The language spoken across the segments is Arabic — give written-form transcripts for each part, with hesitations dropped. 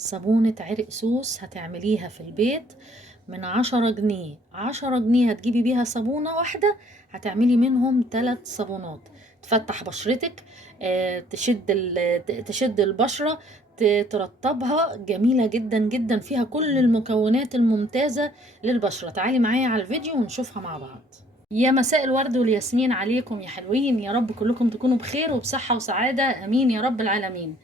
صابونة عرق سوس هتعمليها في البيت من 10 جنيه. 10 جنيه هتجيبي بيها صابونة واحدة، هتعملي منهم 3 صابونات. تفتح بشرتك، تشد البشرة، ترطبها. جميلة جدا جدا، فيها كل المكونات الممتازة للبشرة. تعالي معايا على الفيديو ونشوفها مع بعض. يا مساء الورد والياسمين عليكم يا حلوين، يا رب كلكم تكونوا بخير وبصحة وسعادة، امين يا رب العالمين.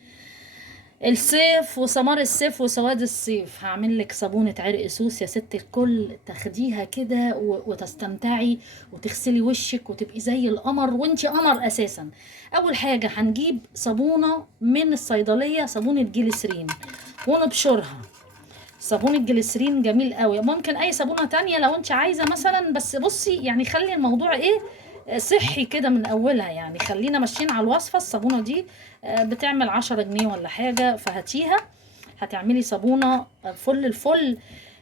الصيف وسمار الصيف وسواد الصيف، هعمل لك صابونة عرق سوس يا ست الكل. تاخديها كده وتستمتعي وتغسلي وشك وتبقي زي القمر، وانتي قمر اساسا. اول حاجة هنجيب صابونة من الصيدلية، صابونة جليسرين، ونبشرها. صابون الجليسرين جميل قوي، ممكن اي صابونة تانية لو انت عايزة مثلا، بس بصي يعني خلي الموضوع ايه، صحي كده من اولها. يعني خلينا ماشيين على الوصفة. الصابونة دي بتعمل 10 جنيه ولا حاجة، فهاتيها. هتعملي صابونة فل الفل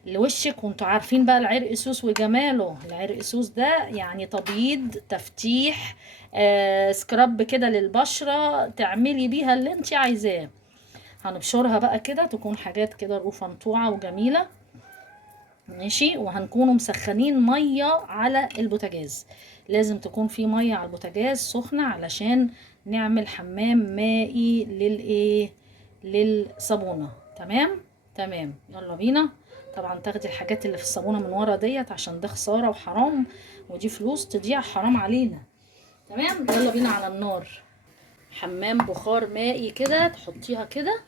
لوشك. وانتوا عارفين بقى العرق سوس وجماله. العرق سوس ده يعني تبييض، تفتيح، سكراب كده للبشرة، تعملي بيها اللي انت عايزاه. هنبشرها بقى كده، تكون حاجات كده رؤوفة منطوعة وجميلة. ماشي. وهنكونوا مسخنين مية على البوتاجاز. لازم تكون في مية على البوتاجاز سخنة علشان نعمل حمام مائي للصابونة. تمام تمام، يلا بينا. طبعا تاخدي الحاجات اللي في الصابونة من ورا ديت، عشان ده خسارة وحرام، ودي فلوس تضيع، حرام علينا. تمام، يلا بينا على النار. حمام بخار مائي كده، تحطيها كده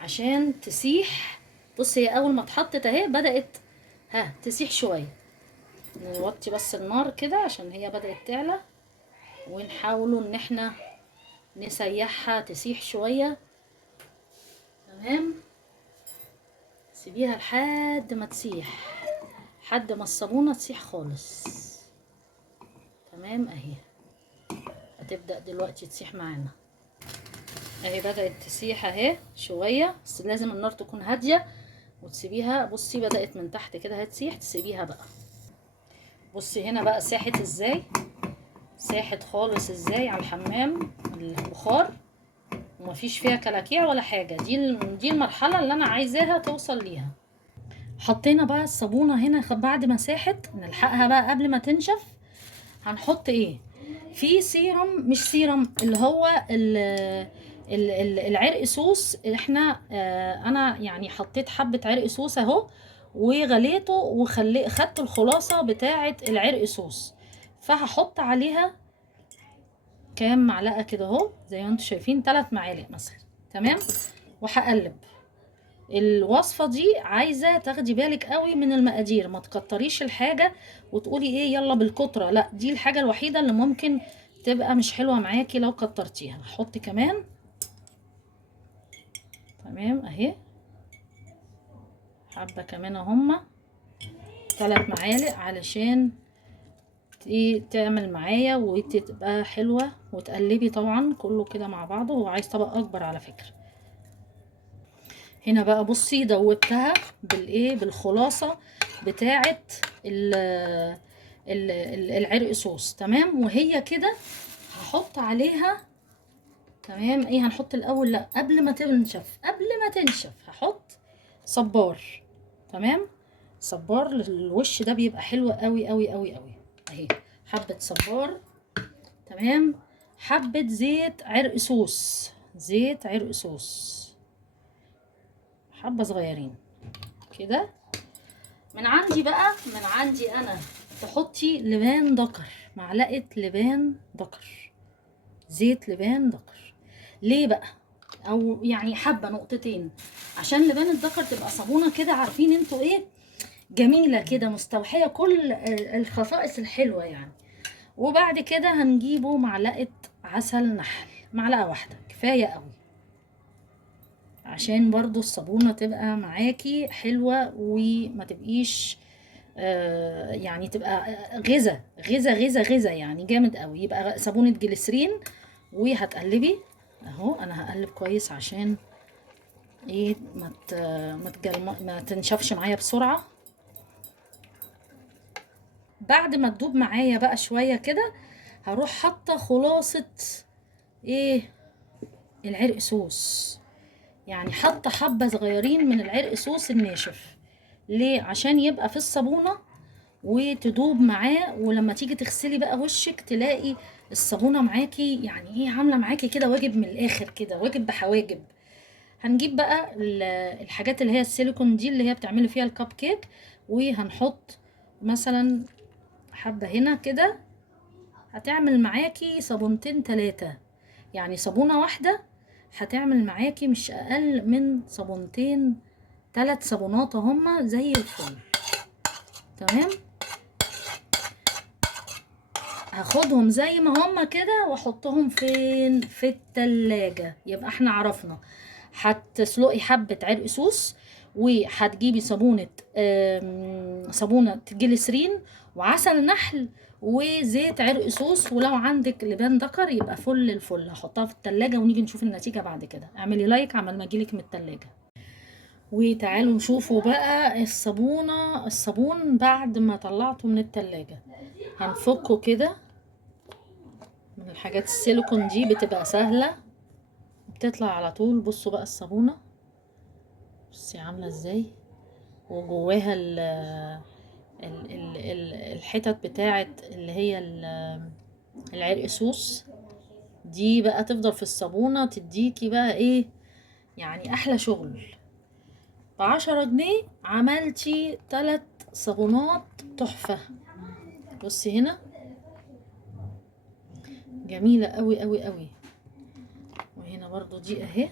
عشان تسيح. بصي هي اول ما اتحطت اهي بدأت تسيح شوية. نوطي بس النار كده عشان هي بدأت تعلى، ونحاولوا ان احنا نسيحها تسيح شوية. تمام، سيبيها لحد ما تسيح، لحد ما الصابونة تسيح خالص. تمام اهي، هتبدأ دلوقتي تسيح معانا اهي. بدأت تسيح اهي شوية، بس لازم النار تكون هادية وتسيبيها. بصي بدأت من تحت كده هتسيح، تسيبيها بقى. بصي هنا بقى ساحت ازاي، ساحت خالص ازاي على الحمام البخار، ومفيش فيها كلاكيع ولا حاجة. دي المرحلة اللي انا عايزاها توصل ليها. حطينا بقى الصابونة هنا بعد ما ساحت، نلحقها بقى قبل ما تنشف. هنحط ايه؟ في سيرم، مش سيرم، اللي هو العرق سوس. احنا انا يعني حطيت حبة عرق سوس اهو، وغليته خدت الخلاصة بتاعة العرق سوس. فهحط عليها كام معلقة كده اهو، زي ما انتم شايفين 3 معالق مثلا. تمام، وهقلب. الوصفة دي عايزة تاخدي بالك قوي من المقادير، ما تكتريش الحاجة وتقولي ايه يلا بالكترة، لا، دي الحاجة الوحيدة اللي ممكن تبقى مش حلوة معاكي لو كترتيها. حطي كمان. تمام اهي، حبة كمان هما 3 معالق علشان تعمل معايا وتبقى حلوة. وتقلبي طبعا كله كده مع بعضه، هو عايز طبق اكبر على فكرة. هنا بقى بصي دوبتها بالخلاصة بتاعة العرق صوص. تمام، وهي كده هحط عليها. تمام ايه، هنحط الاول، لا قبل ما تنشف، هحط صبار. تمام، صبار للوش ده بيبقى حلو قوي قوي قوي قوي اهي. حبة صبار. تمام، حبة زيت عرق سوس، زيت عرق سوس حبة صغيرين كده. من عندي بقى، من عندي انا، تحطي لبان دكر، معلقة لبان دكر، زيت لبان دكر. ليه بقى؟ او يعني حبة نقطتين، عشان لبان الدكر تبقى صابونة كده، عارفين انتوا ايه، جميلة كده، مستوحية كل الخصائص الحلوة يعني. وبعد كده هنجيبه معلقة عسل نحل، معلقة واحدة كفاية قوي، عشان برضو الصابونة تبقى معاكي حلوة وما تبقيش يعني تبقى غذا غذا غذا غذا يعني جامد قوي. يبقى صابونة جليسرين. وهتقلبي اهو، انا هقلب كويس عشان ايه ما تنشفش معايا بسرعة. بعد ما تدوب معايا بقى شوية كده، هروح حاطة خلاصة ايه، العرق سوس. يعني حاطه حبه صغيرين من العرق سوس الناشف. ليه؟ عشان يبقى في الصابونه وتدوب معاه، ولما تيجي تغسلي بقى وشك تلاقي الصابونه معاكي يعني ايه، عامله معاكي كده واجب من الاخر، كده واجب بحواجب. هنجيب بقى الحاجات اللي هي السيليكون دي اللي هي بتعملي فيها الكب كيك، وهنحط مثلا حبه هنا كده. هتعمل معاكي صابونتين 3، يعني صابونه واحده هتعمل معاكي مش اقل من صابونتين، 3 صابونات هما زي الفل. تمام. هاخدهم زي ما هما كده واحطهم فين؟ في التلاجة. يبقى احنا عرفنا هتسلقي حبة عرق سوس، وهتجيبي صابونة جليسرين وعسل نحل وزيت عرق سوس، ولو عندك لبان دكر يبقى فل الفل. هحطها في التلاجة ونيجي نشوف النتيجة بعد كده. اعملي لايك عمال ما اجيلك من التلاجة. وتعالوا نشوفوا بقى الصابون بعد ما طلعته من التلاجة. هنفكه كده من الحاجات السيليكون دي، بتبقى سهلة بتطلع على طول. بصوا بقى الصابونة، بصي عاملة ازاي، وجواها الحتت بتاعت اللي هي العرق سوس دي بقى تفضل في الصابونة تديكي بقى ايه يعني احلى شغل. ب10 جنيه عملتي 3 صابونات تحفة. بصي هنا جميلة قوي قوي قوي. وهنا برضو دي اهي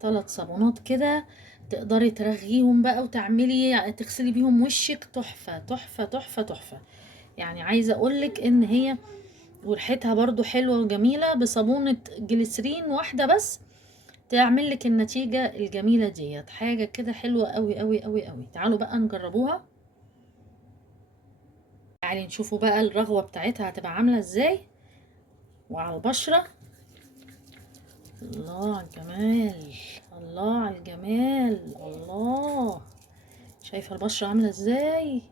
3 صابونات كده، تقدري ترغيهم بقى وتعملي تغسلي بيهم وشك تحفة تحفة تحفة تحفة. يعني عايزة اقولك ان هي وريحتها برضو حلوة وجميلة، بصابونة جليسرين واحدة بس تعمل لك النتيجة الجميلة ديت. حاجة كده حلوة قوي قوي قوي قوي. تعالوا بقى نجربوها. تعالي نشوفوا بقى الرغوة بتاعتها هتبقى عاملة ازاي وعلى البشرة. الله على الجمال، الله على الجمال، الله. شايفة البشرة عاملة ازاي؟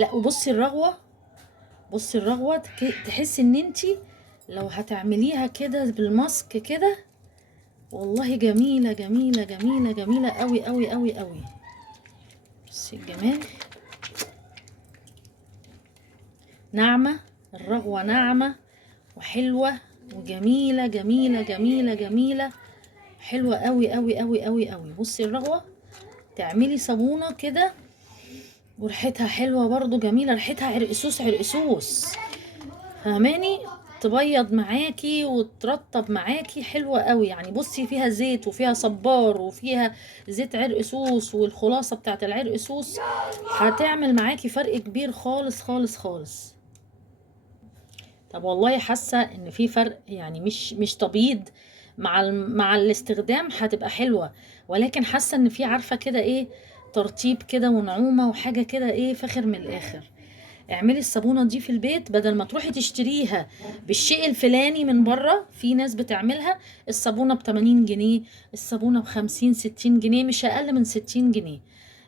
لا وبصي الرغوة، بصي الرغوة تحسي ان انتي لو هتعمليها كده بالماسك كده والله جميلة جميلة جميلة جميلة قوي قوي قوي قوي. بصي الجمال، ناعمة الرغوة، ناعمة وحلوة وجميلة جميلة جميلة جميلة، حلوة قوي قوي قوي قوي قوي. بصي الرغوة تعملي صابونة كده وريحتها حلوة برضو جميلة، ريحتها عرقسوس عرقسوس، فهماني؟ تبيض معاكي وترطب معاكي حلوة قوي. يعني بصي فيها زيت وفيها صبار وفيها زيت عرق سوس والخلاصة بتاعت العرق سوس، هتعمل معاكي فرق كبير خالص خالص خالص. طب والله حاسة ان في فرق، يعني مش تبييض مع الاستخدام هتبقى حلوة، ولكن حاسة ان في عارفة كده ايه، ترطيب كده ونعومة وحاجة كده ايه فاخر من الاخر. اعملي الصابونة دي في البيت بدل ما تروحي تشتريها بالشيء الفلاني من بره. في ناس بتعملها الصابونة ب80 جنيه، الصابونة ب50 60 جنيه، مش اقل من 60 جنيه.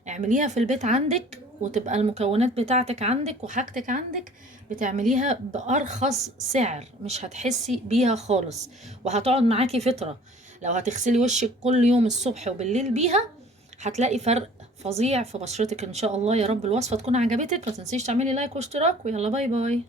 اعمليها في البيت عندك وتبقى المكونات بتاعتك عندك وحاجتك عندك، بتعمليها بأرخص سعر، مش هتحسي بيها خالص، وهتقعد معاكي فترة. لو هتغسلي وشك كل يوم الصبح وبالليل بيها هتلاقي فرق فظيع في بشرتك ان شاء الله. يا رب الوصفة تكون عجبتك، ما تنسيش تعملي لايك واشتراك، ويلا باي باي.